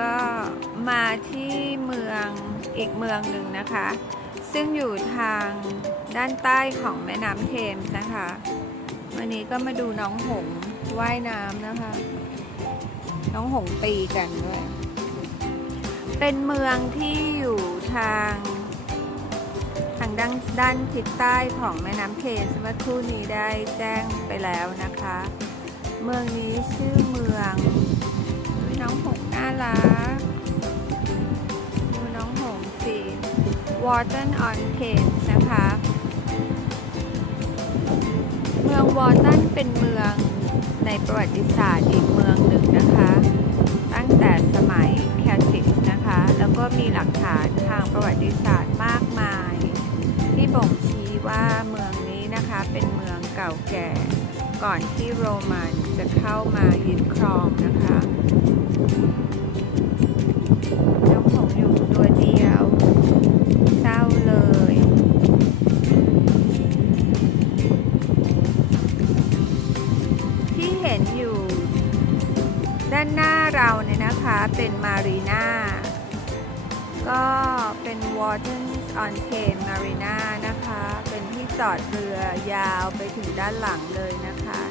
ก็มาที่เมืองอีกเมืองหนึ่งนะคะ ซึ่งอยู่ทางด้านใต้ของแม่น้ำเทมส์นะคะ วันนี้ก็มาดูน้องหงว่ายน้ำนะคะ น้องหงตีกันด้วย เป็นเมืองที่อยู่ทางทางด้านด้านทิศใต้ของแม่น้ำเทมส์เมื่อครู่นี้ได้แจ้งไปแล้วนะคะ เมืองนี้ชื่อเมือง น้องหงน่ารัก ดูน้องหงส์สิ Walton on Thames นะคะ เมืองวอร์ตันเป็นเมืองในประวัติศาสตร์อีกเมืองหนึ่งนะคะ ตั้งแต่สมัยแคทิกนะคะ แล้วก็มีหลักฐานทางประวัติศาสตร์มากมาย ที่บ่งชี้ว่าเมืองนี้นะคะเป็นเมืองเก่าแก่ ก่อนที่โรมันจะเข้ามายึดครองนะคะน้องหงส์อยู่ตัวเดียว เศร้าเลย ที่เห็นอยู่ด้านหน้าเราเนี่ยนะคะเป็นมารีนาก็เป็น Waters on Thames Marina นะคะ จอดเรือยาวไปถึงด้านหลังเลยนะคะ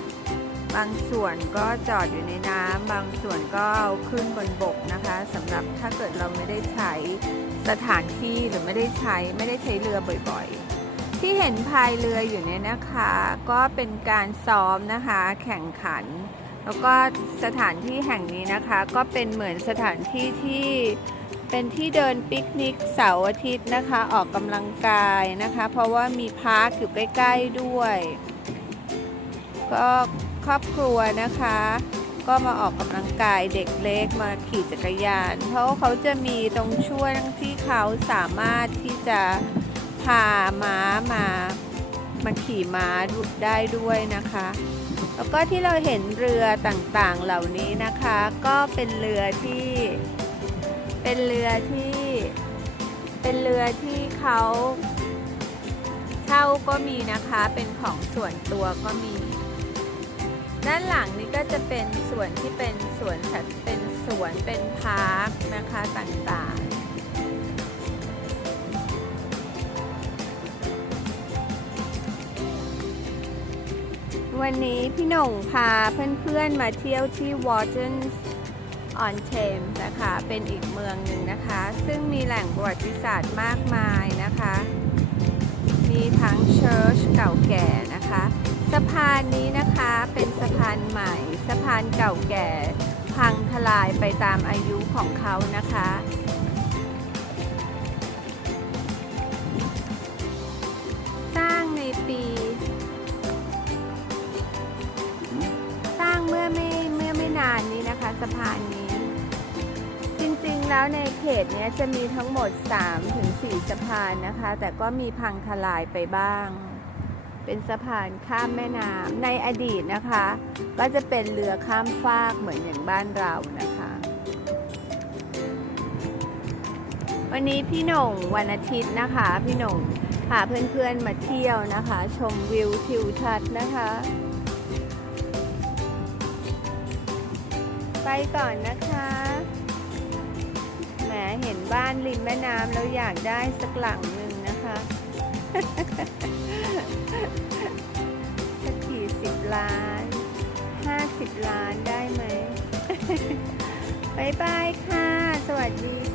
บางส่วนก็จอดอยู่ในน้ำบางส่วนก็เอาขึ้นบนบกนะคะสำหรับถ้าเกิดเราไม่ได้ใช้สถานที่หรือไม่ได้ใช้ไม่ได้ใช้เรือบ่อยๆ ที่เห็นพายเรืออยู่เนี่ยนะคะ ก็เป็นการซ้อมนะคะแข่งขัน แล้วก็สถานที่แห่งนี้นะคะ ก็เป็นเหมือนสถานที่ที่ เป็นที่เดินปิกนิกเสาร์อาทิตย์นะคะ ออกกำลังกายนะคะ เพราะว่ามีพาร์คอยู่ใกล้ ๆ ด้วย ก็ครอบครัวนะคะ ก็มาออกกำลังกายเด็กเล็กมาขี่จักรยาน เพราะเขาจะมีตรงช่วงที่เขาสามารถที่จะพาม้ามามาขี่ม้าได้ด้วยนะคะ แล้วก็ที่เราเห็นเรือต่างๆเหล่านี้นะคะ ก็เป็นเรือที่ เป็นเรือที่ เป็นเรือที่เขาเช่าก็มีนะคะ เป็นของส่วนตัวก็มี ด้านหลังนี้ก็จะเป็นส่วนที่เป็นสวนเป็นสวนเป็นพาร์คนะคะต่างๆวันนี้พี่หน่งพาเพื่อนๆมาเที่ยวที่ Waters on Thames นะคะเป็นอีกเมืองหนึ่งนะคะ ซึ่งมีแหล่งประวัติศาสตร์มากมายนะคะ มีทั้งเชิร์ชเก่าแก่นะคะสะพานนี้นะคะเป็นสะพานใหม่ สะพานเก่าแก่ พังทลายไปตามอายุของเขานะคะสร้างในปีสร้างเมื่อไม่เมื่อไม่นานนี้นะคะสะพานนี้ ๆ แล้วในเขตนี้จะมีทั้งหมด 3-4 สะพานนะคะ แต่ก็มีพังทลายไปบ้าง เป็นสะพานข้ามแม่น้ำในอดีตนะคะ ก็จะเป็นเรือข้ามฟากเหมือนอย่างบ้านเรานะคะ วันนี้พี่หน่งวันอาทิตย์นะคะ พี่หน่งพาเพื่อนๆมาเที่ยวนะคะ ชมวิวทิวทัศน์นะคะ ไปก่อนนะคะ เห็นบ้านริมแม่น้ำแล้วอยากได้สักหลังหนึ่งนะคะ สักกี่สิบล้านห้าสิบล้านได้ไหมบายบายค่ะ สวัสดีค่ะ